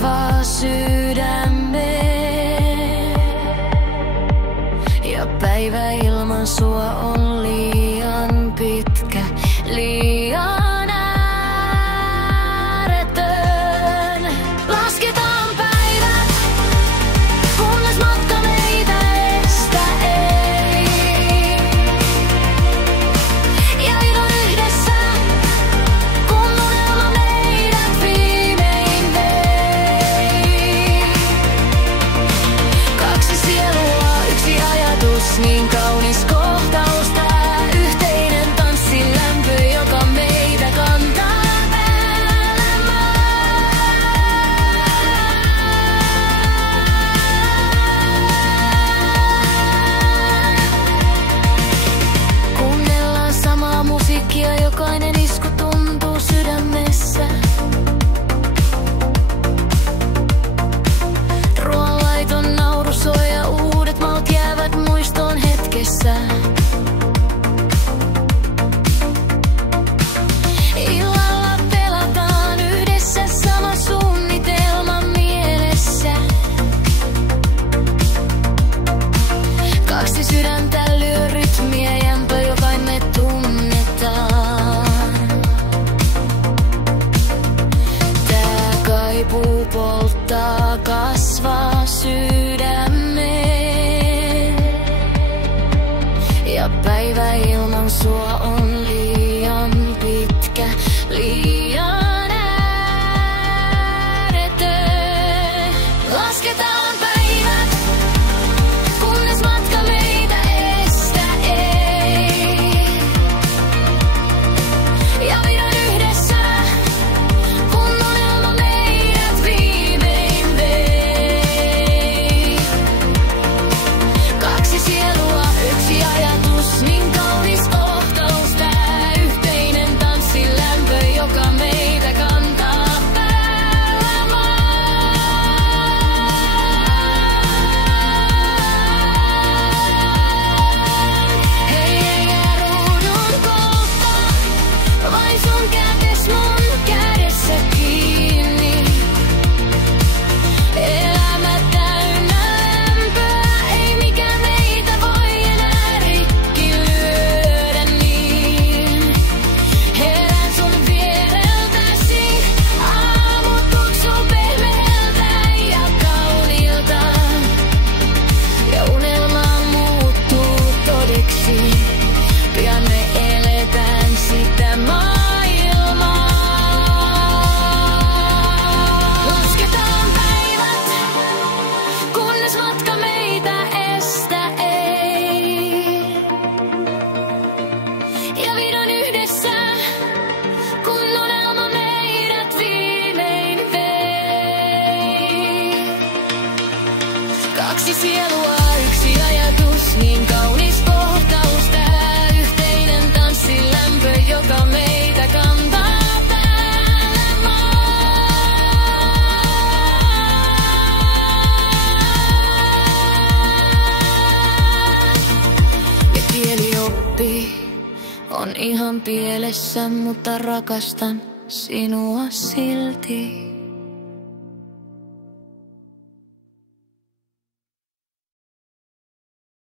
kasvaa sydämeen. Ja päivä ilman sua on liian pitkä, liian ääretön. Lasketaan päivät, kunnes matka meitä estä ei. Ja ilon yhdessä, kun unelma meidät viimein vei. Kaksi sielua, yksi ajatus, niin kaunis kohtaus tää. Yhteinen tanssin lämpö, joka meitä kantaa kuunnellaan samaa musiikkia, jokainen isku tuntuu sydämessä. Ruoanlaiton nauru soi ja uudet maut jäävät muistoon hetkessä. Illalla pelataan yhdessä, sama suunnitelma mielessä. Kaksi sydäntä lyö rytmiä, jämpö, joka me tunnetaan. Tää kaipuu polttaa, kasvaa sydämeen. Ja päivä ilman sua on liian pitkä, liian ääretön. Lasketaan päivät, kunnes matka meitä estä ei. Ja vihdoin yhdessä, kun unelma meidät viimein vei. Kaksi sielua, yksi ajatus, niin kaunis kohtaus tää. Yhteinen tanssin lämpö, joka meitä kantaa päällä maan. Hei, eikä ruudun kolta, vain sun kätes mun kädessä kiinni. Elämä täynnä lämpöä, ei mikään meitä voi enää rikki lyödä niin. Herään sun viereltäsi, aamut tuoksuu pehmeältä ja kauniilta. Ja unelma muuttuu todeksi, pian me eletään sitä maailmaa. Lasketaan päivät, kunnes matka meitä estä ei. Ja vihdoin yhdessä, kun unelma meidät viimein vei. Kaksi sielua, yksi ajatus, niin kaunis kohtaus tää. Yhteinen tanssin lämpö, joka meitä kantaa päällä maan. Ja kielioppi on ihan pielessä, mutta rakastan sinua silti.